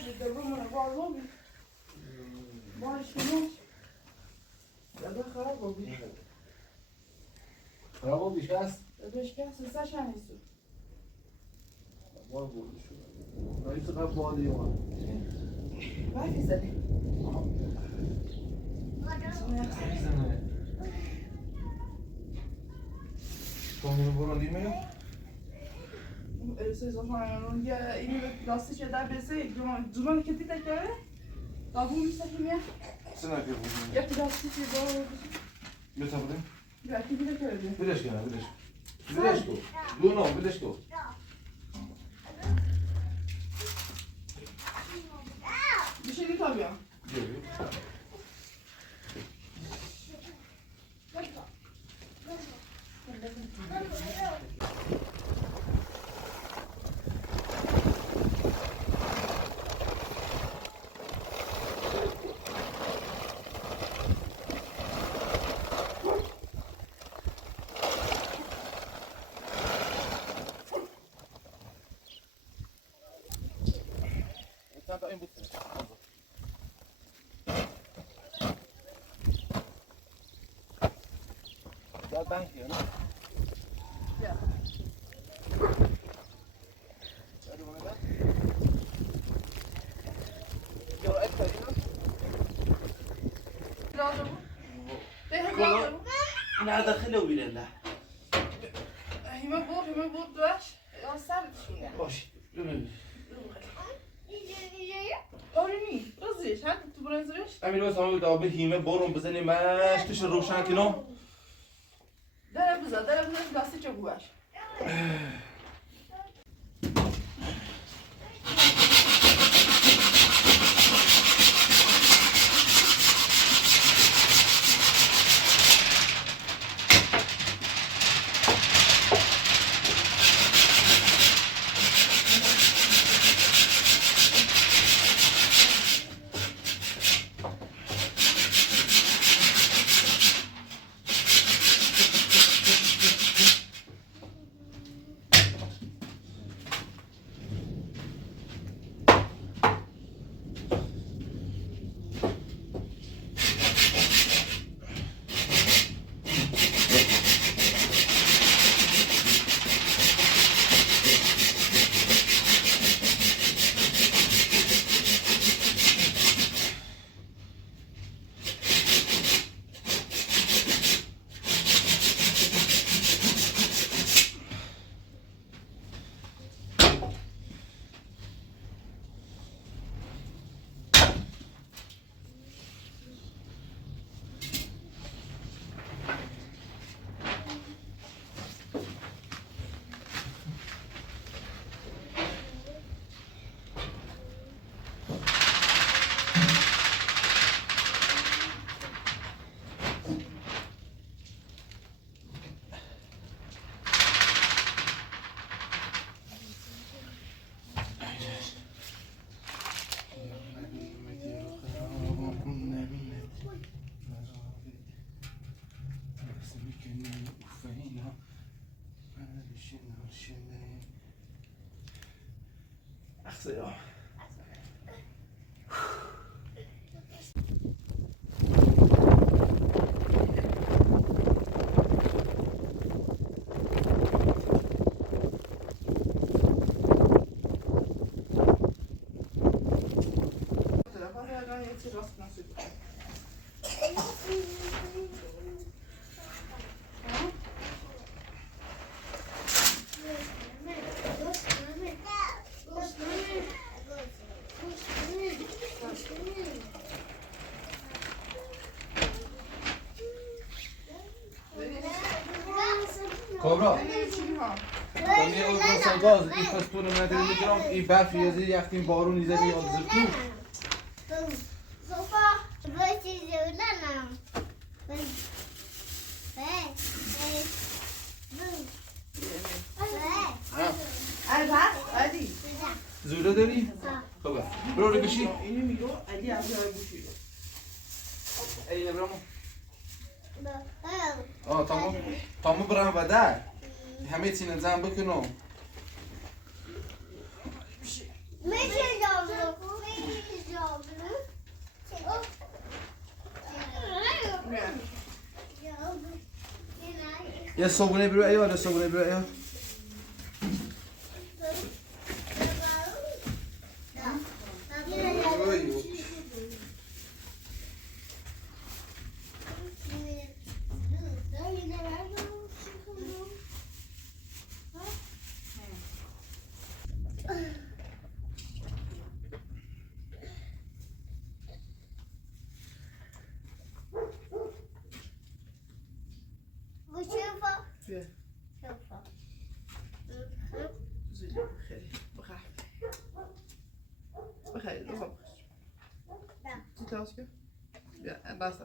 من بازوبی باش نمیش یاد خراب بودی خراب بیش است دوش که سه شانیسو ما بود شو رئیس قبل بادی اومد وقتی زدی تو برو دیمه سه زمان یا اینی راستی چه در بسه زمان که دیده که قابون میشه که میاد سنا که بود یا راستی چه داره بتا بودیم یا کی دیده کرده بلش کنه بلش کو دو نام بلش کو بشینی تا بیام Thank you. Yeah. نه داخله ویره نه هیمه بود دوش یا سرتشونه باش آرمی رازیش هر تو برنزش امیر واسه همه دابه هیمه برون بزنی ماش توش روشن کنم داره بزن دستی چه بوش اخسر کابرا دمی اول مثلا گاز این پستون نداری میگیرم این برف یزی یختیم بارون یزی یاد زرتو صوفا باشی زولانم علی زوله داری؟ خب برو بشی اینو میگو علی از جای گوشی ای نبرامو تامو برام بدر همه چی نظام بکنم میشه جامو یه صابونه برو ایار، صابونه برو ایار. بیا. زیادی بخیری. بخیری. دو خواب. چی تاس که؟ بیا. بسته.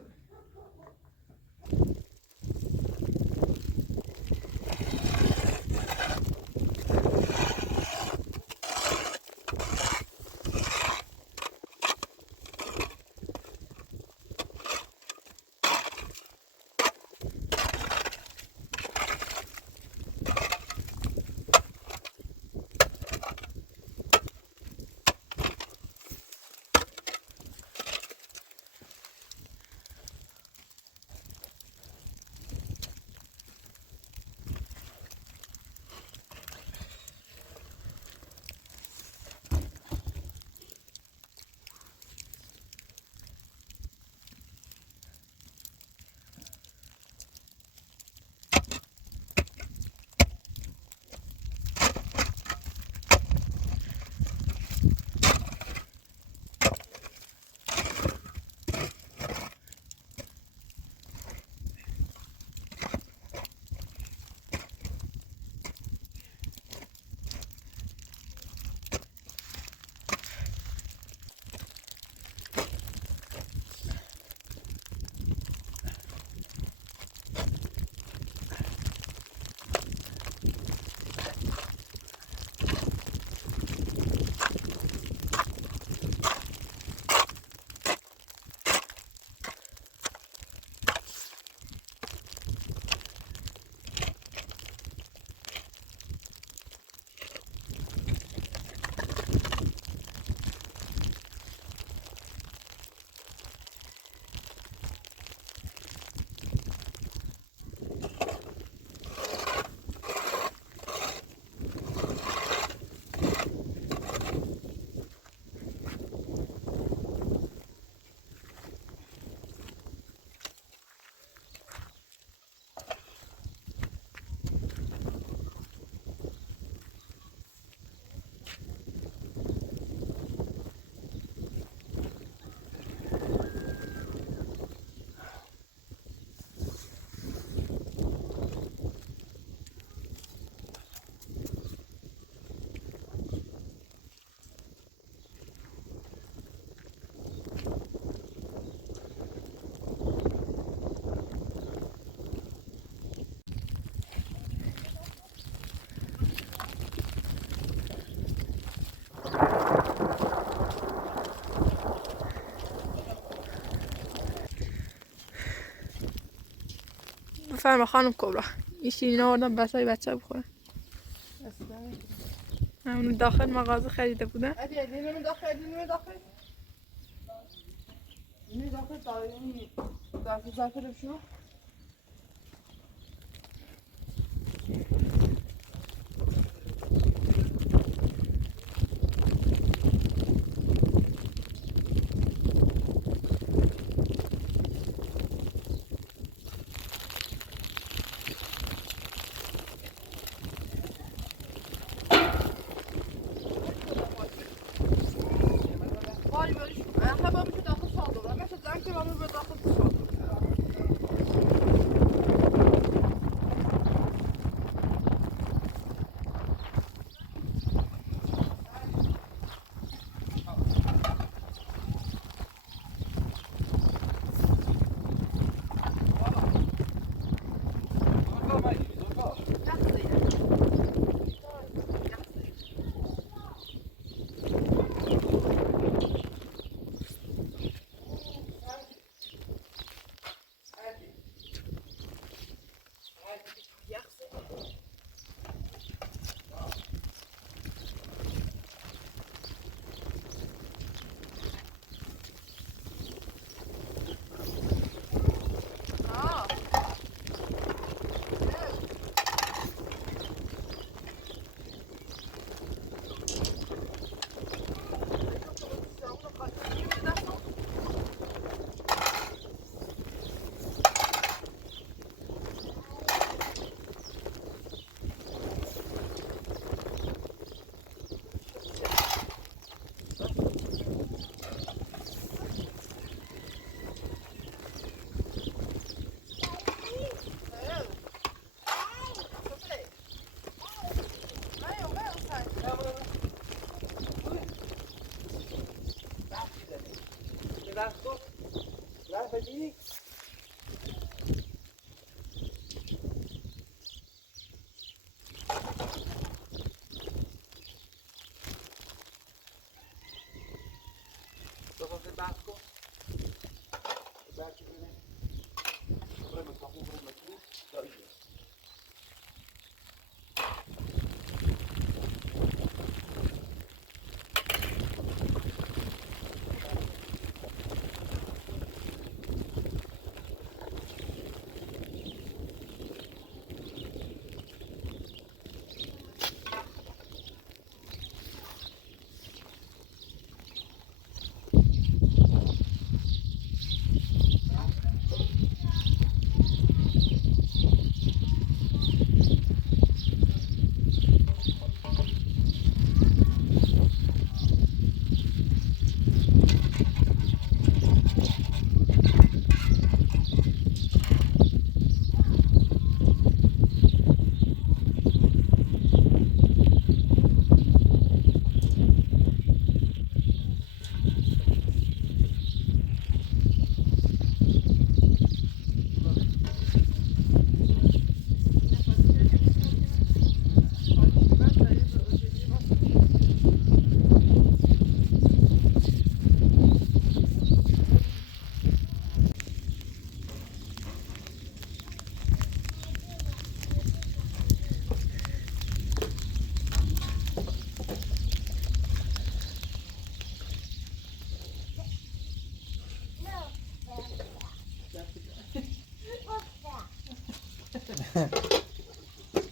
بفرما خانم کبرا. این شیرین آوردم بسای بچه بخورن. همون داخل مغازه خریده بودن. Hadi elini dökün, elini dökün. Elini dökün, daha iyi. Zafer bir şey yok.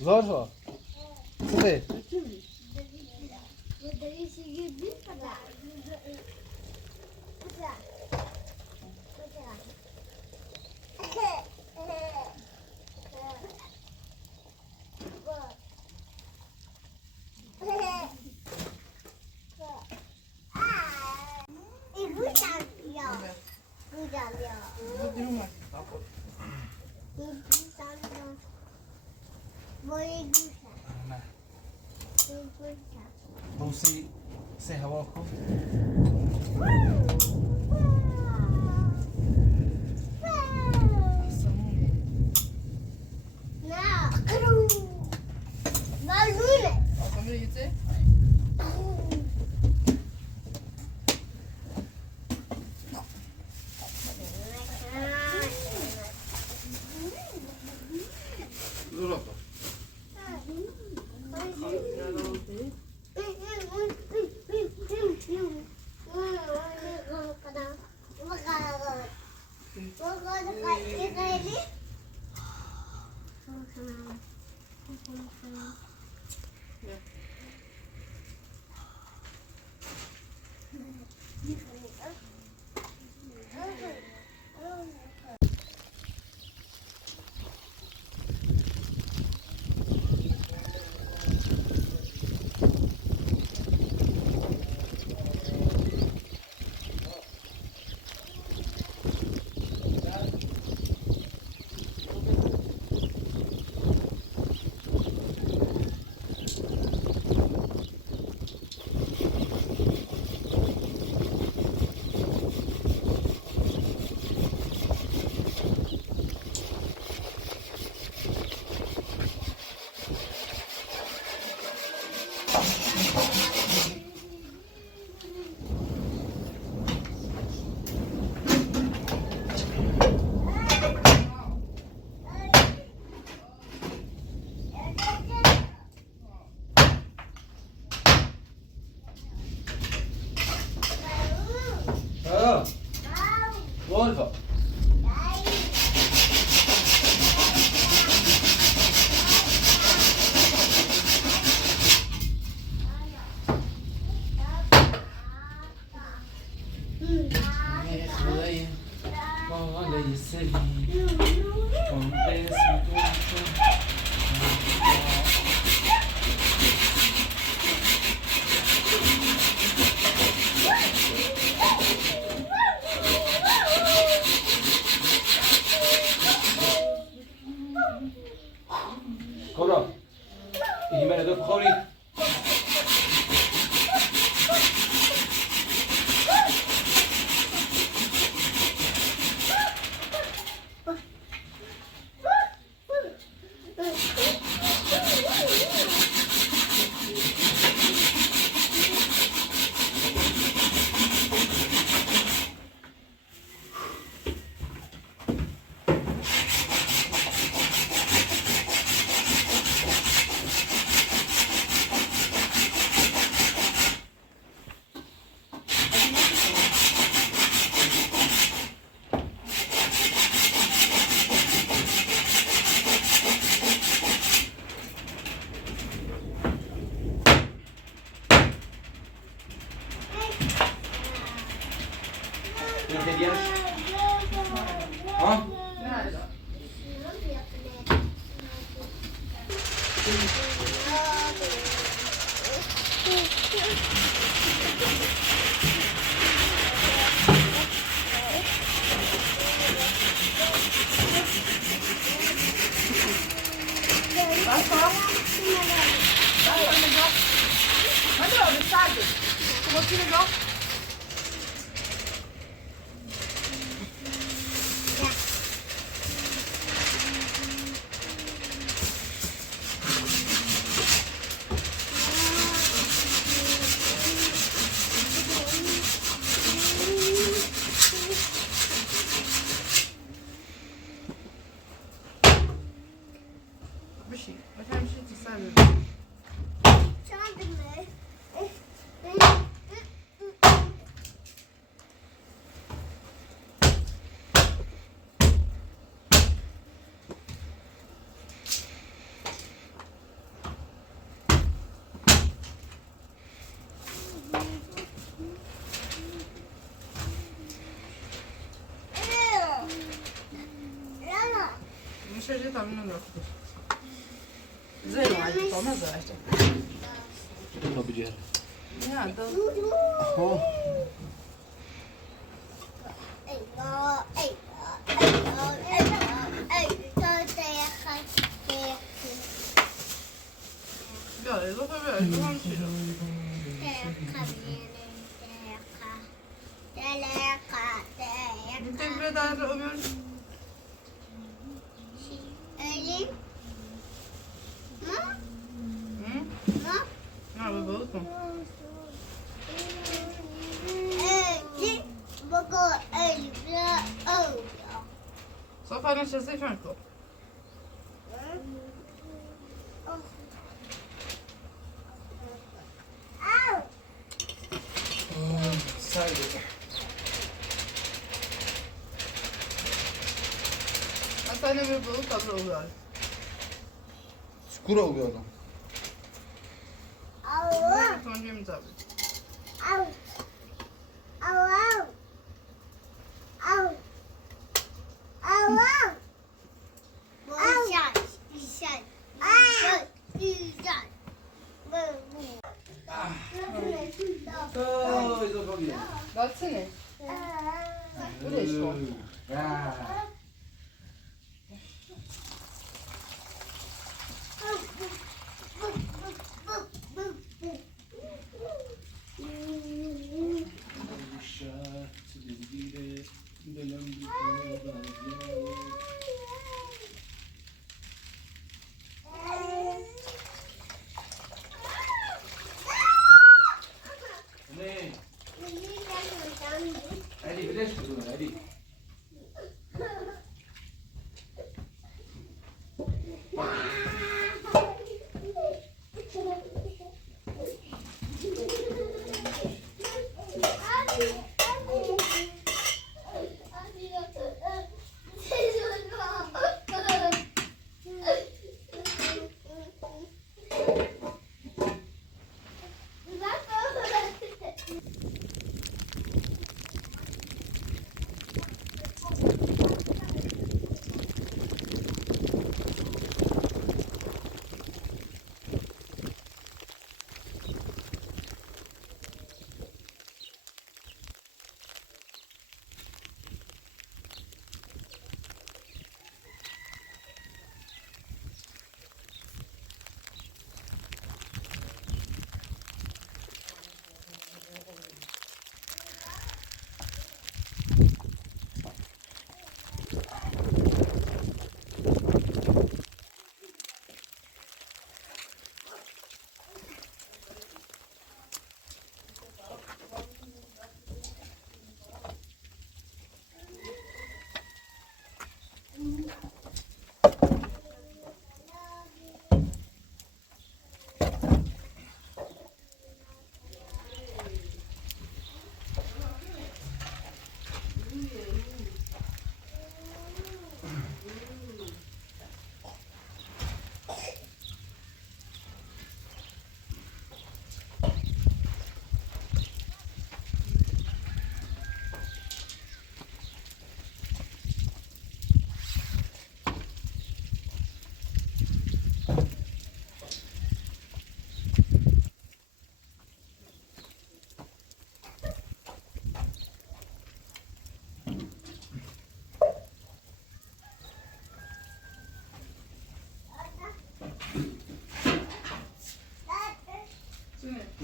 Zorba. Sıvı. Dosi se hava ko. Sen nereye gidecek? Zorba. Zorba. Cobra, y me le doy cojones. Yarış. Ha? Nerede? Hadi oğlum sadece. Kumasını yok. Bir şey. Efendim bir şey çıksaydı. Myślę, że tam nie roku. Zero, ale to ma zajście. To będzie. Nie, to... O. Biorę, to biorę, to mam ci. Teşekkür ederim Ömür. Hı? Ne yapıyor balık mı? Sofranın şişesi franco. Saydı. Sen de bir balık kabul oluyor. Skóra ugryzła. To będziemy zabrać. To jest opowiedź. Baksana. Bu da işte o. Ja. Ne? Hadi birleş kızım hadi.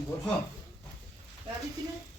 غرفة بعدی کنه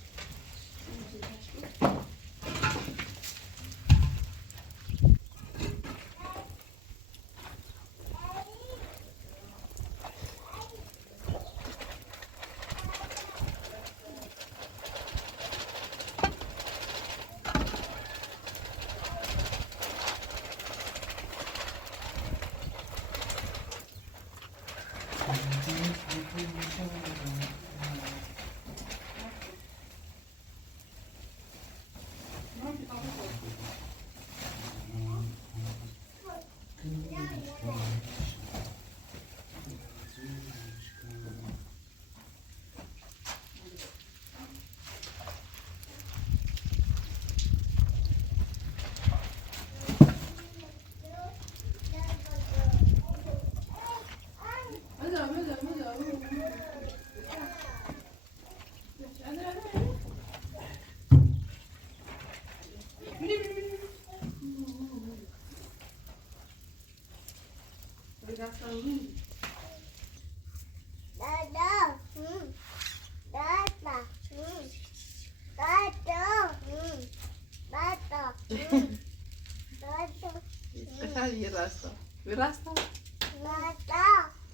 یه راستا به راستا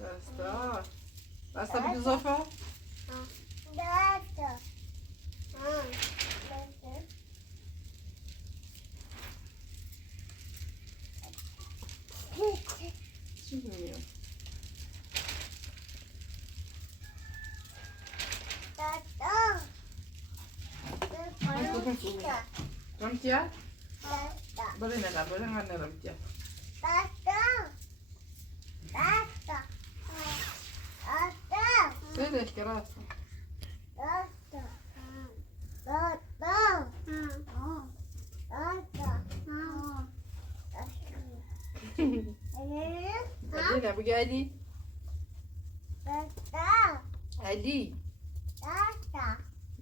راستا راستا بگو زافا چی میگم رمتیا بله نه بله نه رمتیا سیدش که راستا علی نبگی علی علی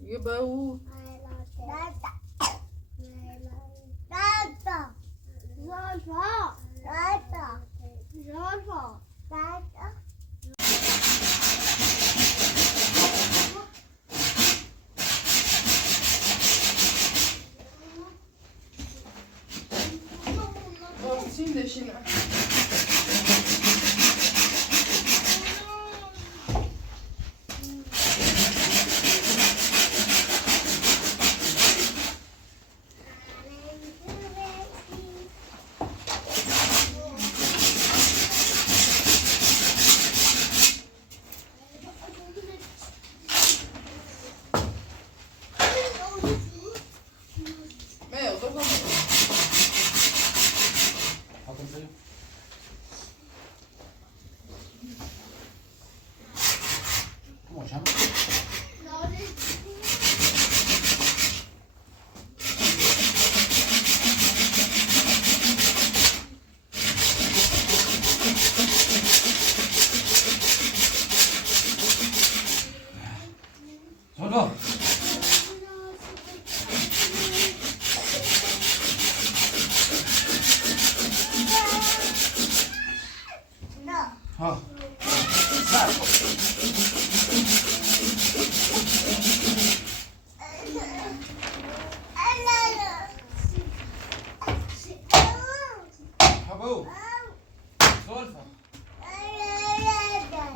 یه باو چین دشینه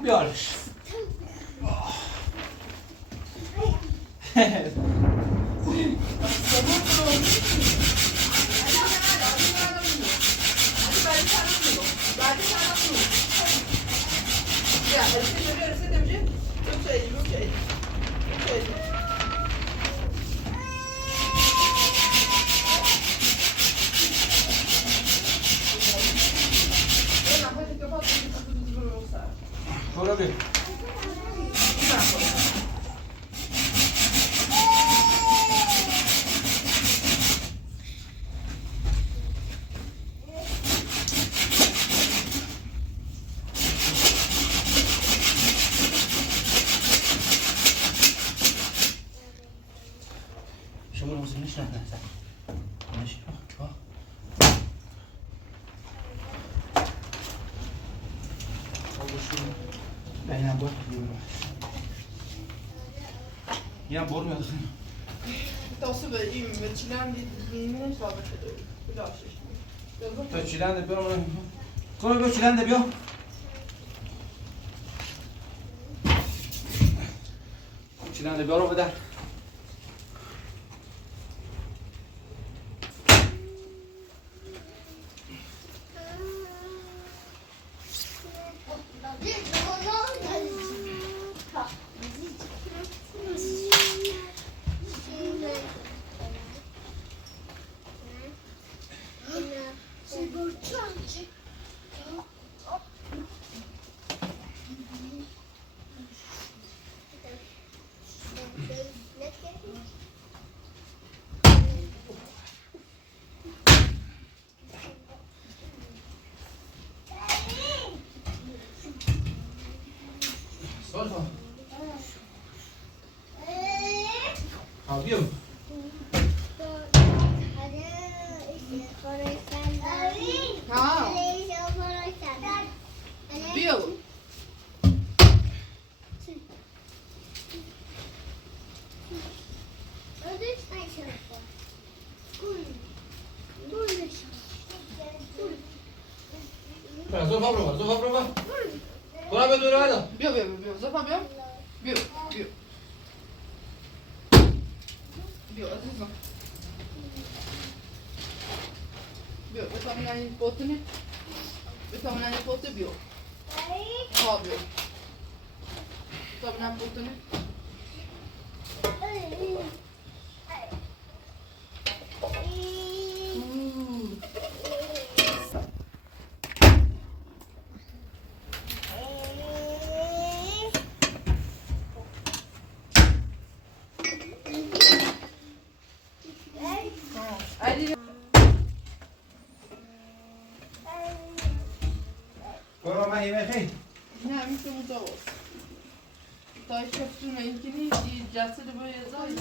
بیارش برو بی شما رو مسلم نشنه ماشي بینم بود یه بار میاد تاسو به این به چیلن دیدینش رابطه داری بلاشش تا چیلنده برو بیا چیلنده بیا چیلنده بیا رو بده Solva. Avião. ها بیو Zolfa prova. Bora ver do lado. بیو زفا بیو بیو بیو عزیزم بیو بتامین این پوتنی بتامین این پوت بیو ها بیو بتامین این پوتنی Bora mais aí, نه میتونم جواب دایش کفتونه اینکنی جلسه دو باید زایی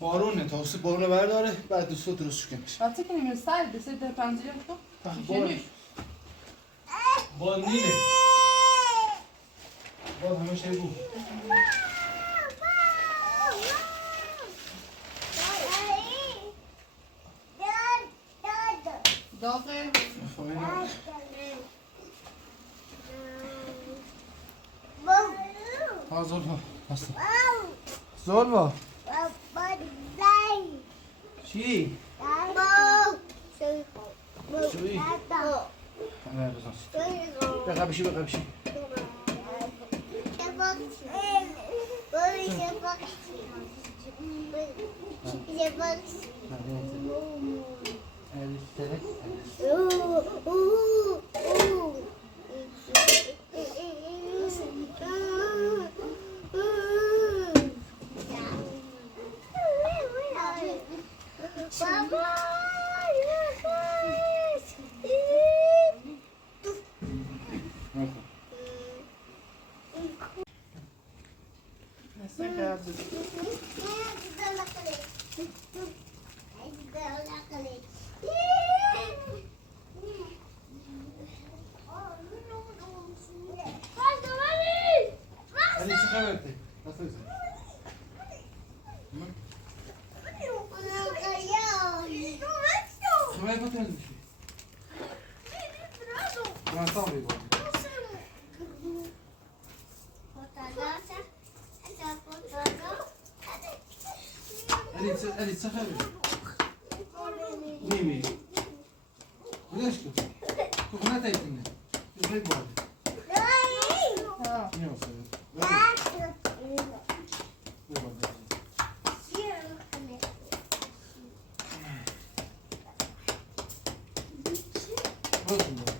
بارونه تا واسه بارونه برداره بعد دو صوت درست کنش بچه کنیم این سایل دسته در پنجره تو بارونه با نیله با همه شای بود داغه ها زلفا هستا زلفا چی؟ شوی؟ نه بزن بقیه بشی Ali چه خبرته؟ Come potendo uscire? Come sta un po'? Ali, sakın. Mimi. Biliyorsun ki. Kokuna da ettin. Yüzey bu arada. Ne olsa. Olsun bu.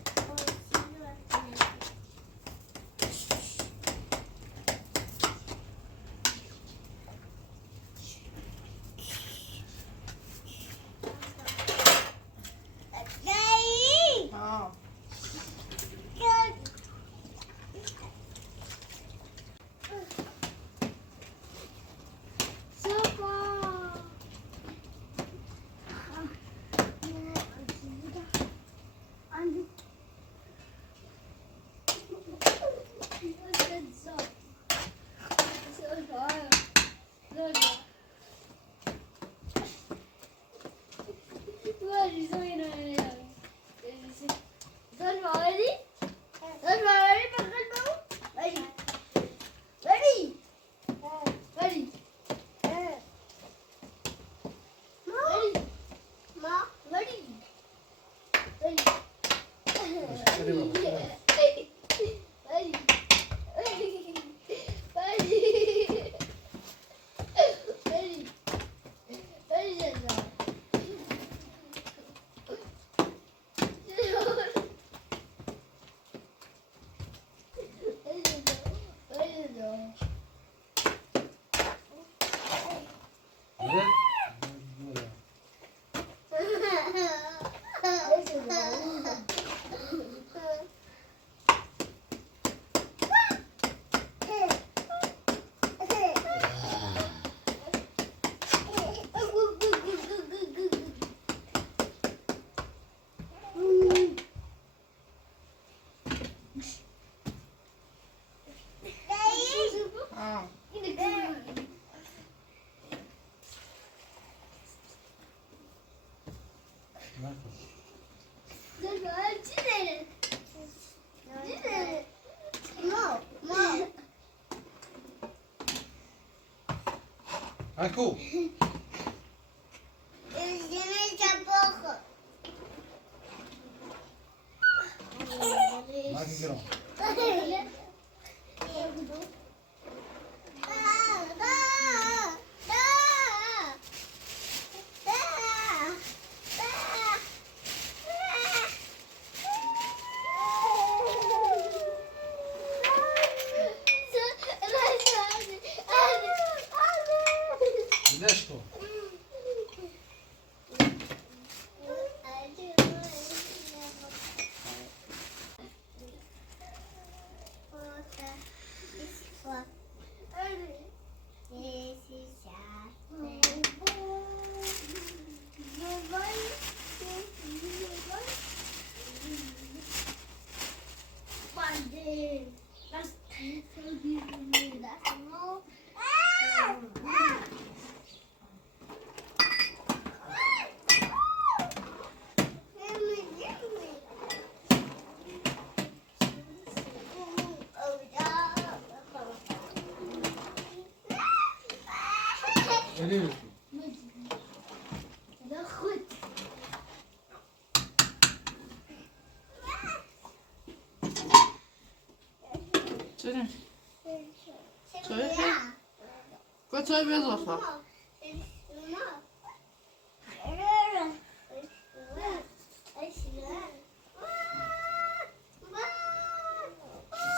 Ha. Hanko. Maak ik erom. Güneş bu. Ne diyorsun? Söyle. Söyle. Koy çay biraz olsa.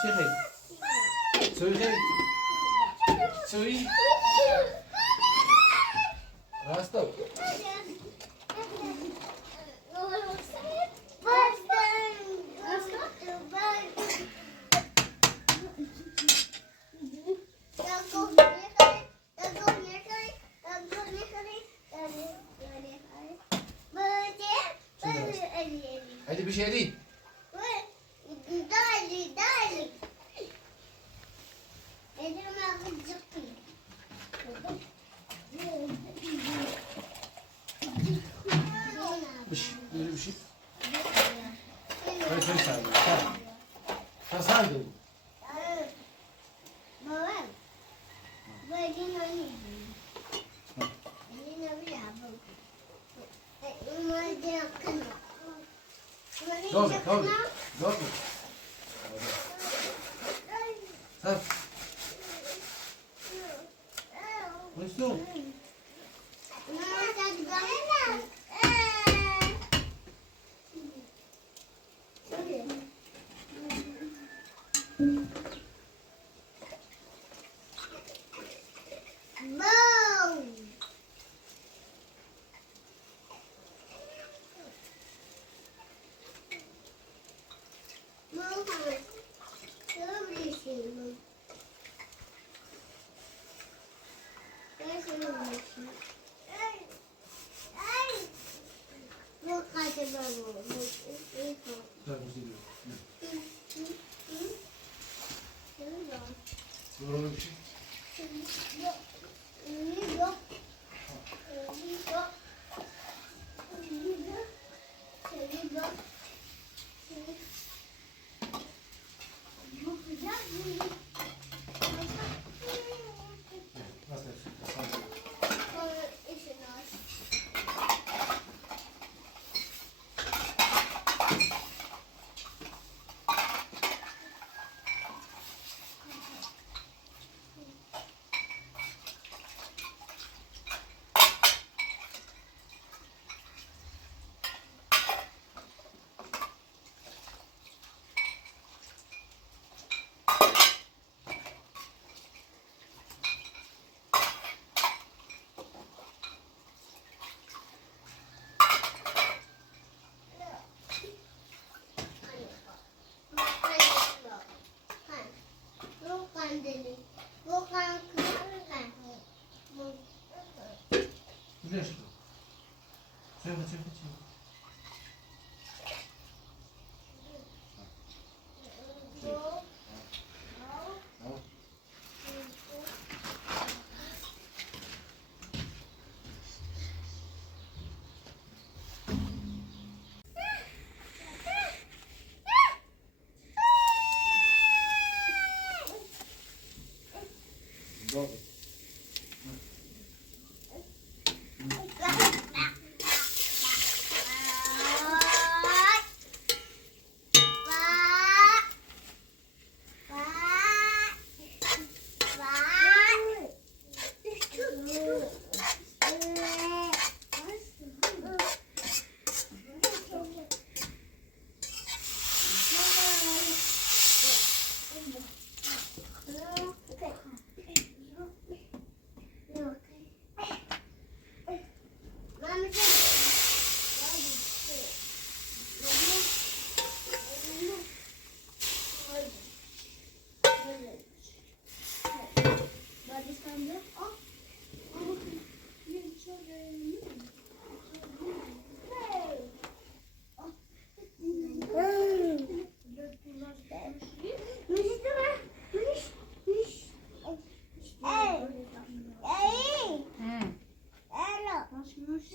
Çekil. Söyle. Söyle. Rasta. Hadi bir şey değil. Böyle bir şey. Böyle söyle sen. Sen sen de. Dobre, dobre. Dobre. Sen. Ne istiyorsun? Sen bir şey diyor. Böyle bir şey. Nasıl yapıyorsun? باقی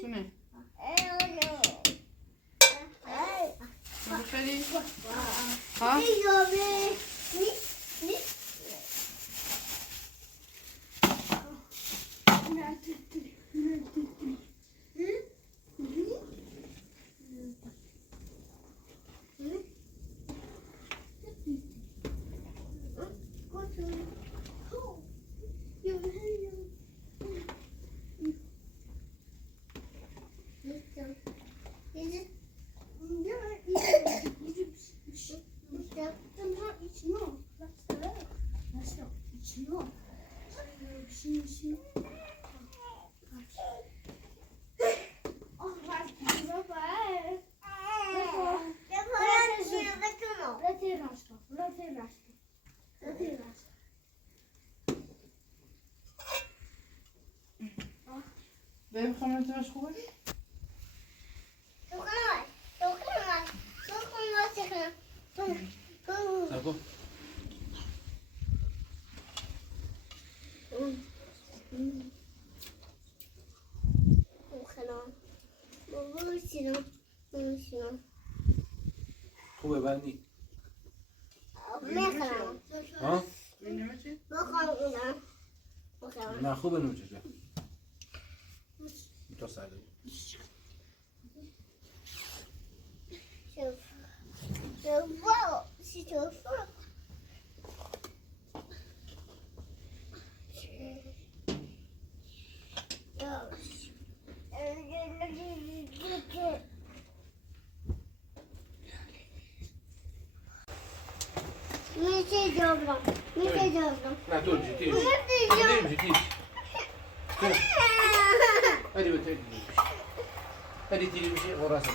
شونه بخری ها بریم خانم تماش خوبه؟ نگو خوبه بندی ها؟ نه خوبه نوچه جا تو سرده نه تو جی تیش تیش جی تیش هدی به تیش هدی تیری میشه غراست تیش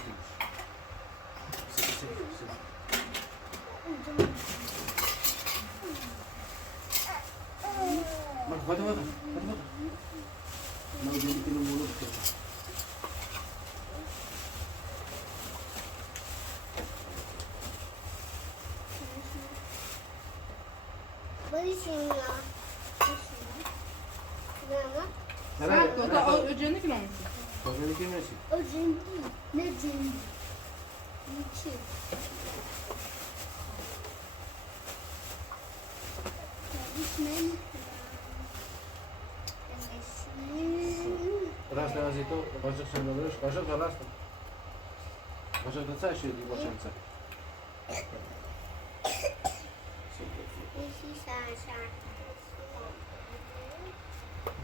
ما خواهد ما ما جدی کنم مولود کنم ساعت تا اجنه که ناموسی کجا که نشی نه جندی چی؟ راست از تو قاشق شنبهش قاشق راست قاشق تا شدی با شانس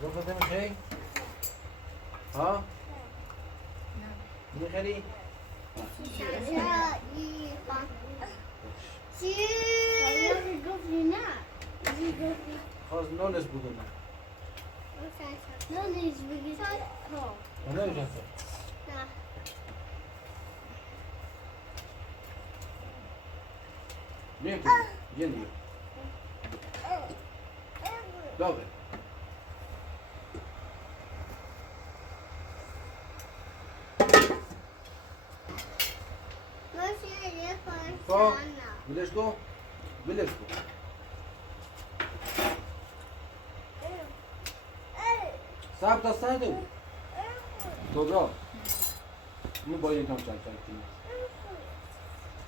زوفته میشی ها میخری خواست نونس بودم نه نمیشه Niente, vieni. Dove? Oh, Vilesco? Vilesco. Sabe da sede? Dobro. Nu boję tam czekać.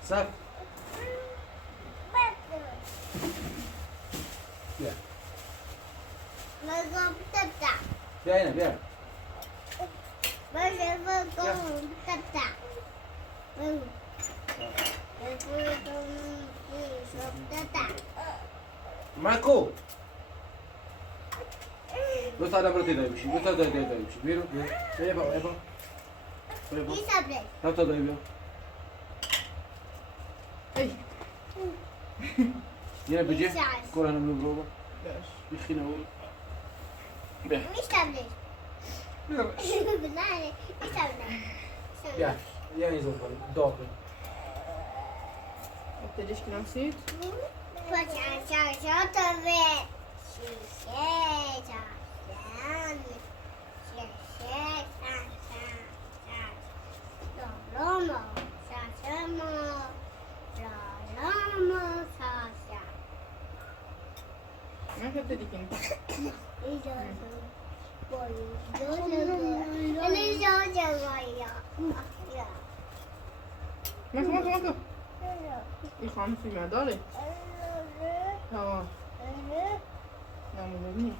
Sabe? Yeah. بیا اینه بیا مکو دو تا آدم رو دیدایی بشی دو تا دیدایی بشی بیرو بیا بیا تا دایی بیا ای یه بجی قرآن رو برو باش بخینه اول بیا بیا بیا این زور کنی داغ کنی ابتدیش که نسید من که ابتدی کنیم مکو این خانم فیلم داره تمام نمونه بیا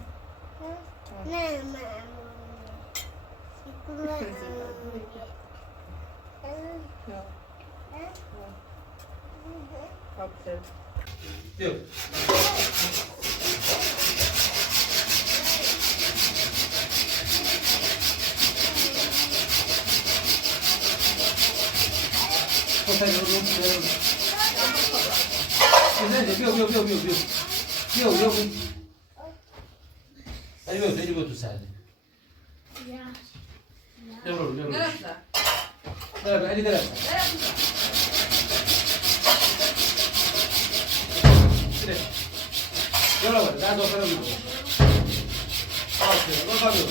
Bota aí, viu. Aí, viu, tu sabe. Yavrum. Nerede? Nerede? Ali nerede? Nerede? Yola var, daha doktora gidiyor. Aferin, bakalım.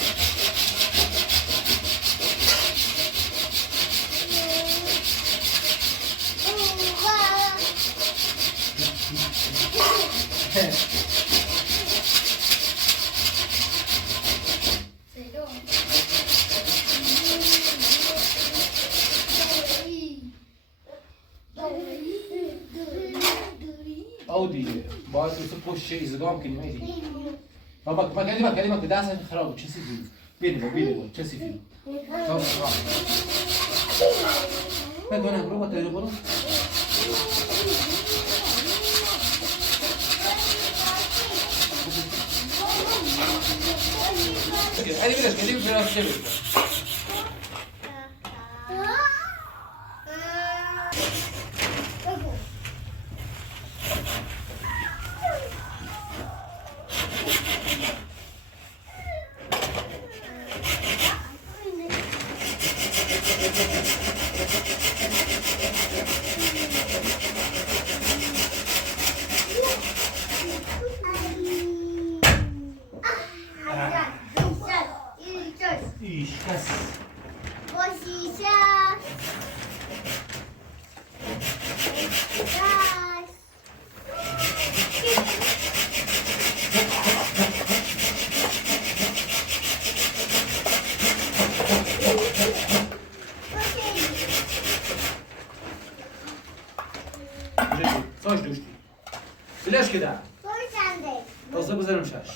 اودی باید تو پشت ایزگام کنیم ایدی بابا کلمه دست خراب چه سیفی بینه چه سیفی من دونه برو با تلفن برو هذه بلاش كذي بلاش شيء صاش دوشتی بلاش كده اصلا بزنم شاش